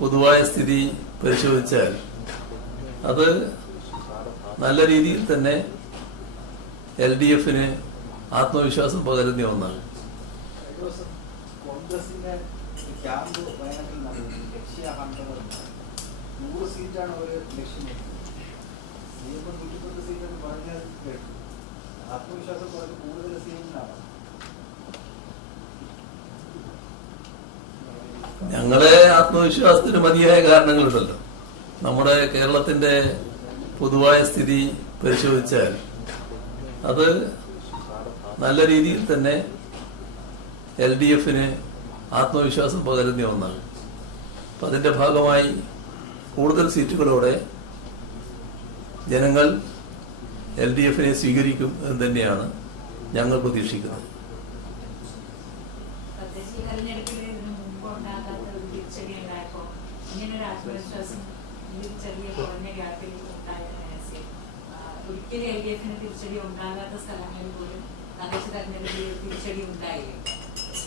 പൊതുവായ സ്ഥിതി പരിശോധിച്ചാൽ അത് നല്ല രീതിയിൽ തന്നെ LDFന് ആത്മവിശ്വാസം പകരുന്ന ഒന്നാണ്. ഞങ്ങളെ ആത്മവിശ്വാസത്തിന് മതിയായ കാരണങ്ങളുണ്ടല്ലോ. നമ്മുടെ കേരളത്തിന്റെ പൊതുവായ സ്ഥിതി പരിശോധിച്ചാൽ അത് നല്ല രീതിയിൽ തന്നെ LDFന് ആത്മവിശ്വാസം പകരുന്ന ഒന്നാണ്. അപ്പം അതിന്റെ ഭാഗമായി കൂടുതൽ സീറ്റുകളോടെ ജനങ്ങൾ LDFനെ സ്വീകരിക്കും എന്ന് തന്നെയാണ് ഞങ്ങൾ പ്രതീക്ഷിക്കുന്നത്.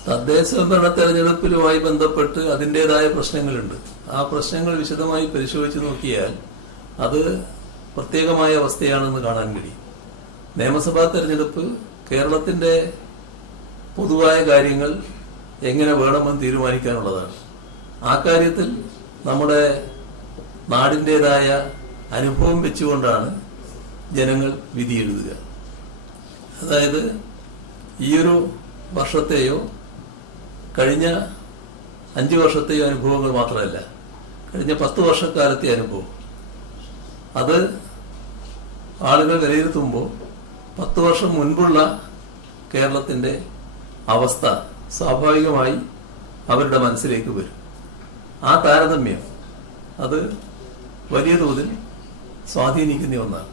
തദ്ദേശ ഭരണ തെരഞ്ഞെടുപ്പിലുമായി ബന്ധപ്പെട്ട് അതിൻ്റെതായ പ്രശ്നങ്ങളുണ്ട്. ആ പ്രശ്നങ്ങൾ വിശദമായി പരിശോധിച്ച് നോക്കിയാൽ അത് പ്രത്യേകമായ അവസ്ഥയാണെന്ന് കാണാൻ കഴിയും. നിയമസഭാ തെരഞ്ഞെടുപ്പ് കേരളത്തിന്റെ പൊതുവായ കാര്യങ്ങൾ എങ്ങനെ വേണമെന്ന് തീരുമാനിക്കാനുള്ളതാണ്. ആ കാര്യത്തിൽ നമ്മുടെ നാടിൻ്റെതായ അനുഭവം വെച്ചുകൊണ്ടാണ് ജനങ്ങൾ വിധി എഴുതുക. അതായത് ഈയൊരു വർഷത്തെയോ കഴിഞ്ഞ 5 വർഷത്തെയോ അനുഭവങ്ങൾ മാത്രമല്ല, കഴിഞ്ഞ 10 വർഷക്കാലത്തെ അനുഭവം അത് ആളുകൾ വിലയിരുത്തുമ്പോൾ 10 വർഷം മുൻപുള്ള കേരളത്തിന്റെ അവസ്ഥ സ്വാഭാവികമായി അവരുടെ മനസ്സിലേക്ക് വരും. ആ താരതമ്യം അത് വലിയ തോതിൽ സ്വാധീനിക്കുന്ന ഒന്നാണ്.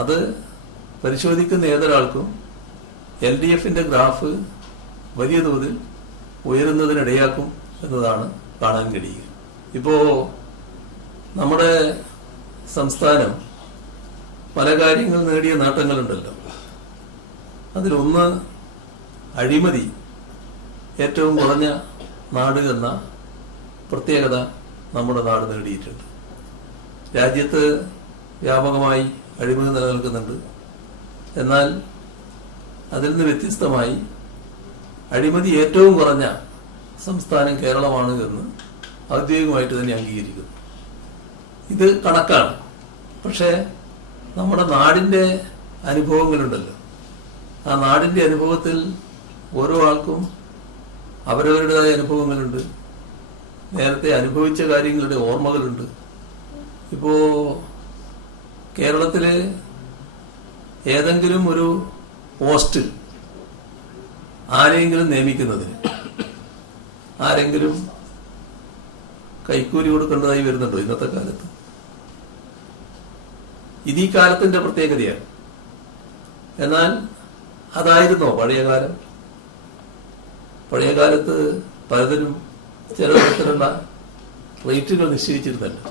അത് പരിശോധിക്കുന്ന ഏതൊരാൾക്കും LDFന്റെ ഗ്രാഫ് വലിയ തോതിൽ ഉയരുന്നതിനിടയാക്കും എന്നതാണ് കാണാൻ കഴിയുക. ഇപ്പോ നമ്മുടെ സംസ്ഥാനം പല കാര്യങ്ങൾ നേടിയ നേട്ടങ്ങളുണ്ടല്ലോ. അതിലൊന്ന് അഴിമതി ഏറ്റവും കുറഞ്ഞ നാട് എന്ന പ്രത്യേകത നമ്മുടെ നാട് നേടിയിട്ടുണ്ട്. രാജ്യത്ത് വ്യാപകമായി അഴിമതി നിലനിൽക്കുന്നുണ്ട്. എന്നാൽ അതിൽ നിന്ന് വ്യത്യസ്തമായി അഴിമതി ഏറ്റവും കുറഞ്ഞ സംസ്ഥാനം കേരളമാണ് എന്ന് ഔദ്യോഗികമായിട്ട് തന്നെ അംഗീകരിക്കുന്നു. ഇത് കണക്കാണ്. പക്ഷേ നമ്മുടെ നാടിന്റെ അനുഭവങ്ങളുണ്ടല്ലോ, ആ നാടിന്റെ അനുഭവത്തിൽ ഓരോ ആൾക്കും അവരവരുടേതായ അനുഭവങ്ങളുണ്ട്. നേരത്തെ അനുഭവിച്ച കാര്യങ്ങളുടെ ഓർമ്മകളുണ്ട്. ഇപ്പോ കേരളത്തില് ഏതെങ്കിലും ഒരു പോസ്റ്റിൽ ആരെങ്കിലും നിയമിക്കുന്നതിന് ആരെങ്കിലും കൈക്കൂലി കൊടുക്കേണ്ടതായി വരുന്നുണ്ടോ ഇന്നത്തെ കാലത്ത്? ഇത് ഈ കാലത്തിന്റെ പ്രത്യേകതയാണ്. എന്നാൽ അതായിരുന്നോ പഴയകാലം? പഴയകാലത്ത് പലതിനും ചില തരത്തിലുള്ള റേറ്റുകൾ നിശ്ചയിച്ചിരുന്നല്ലോ.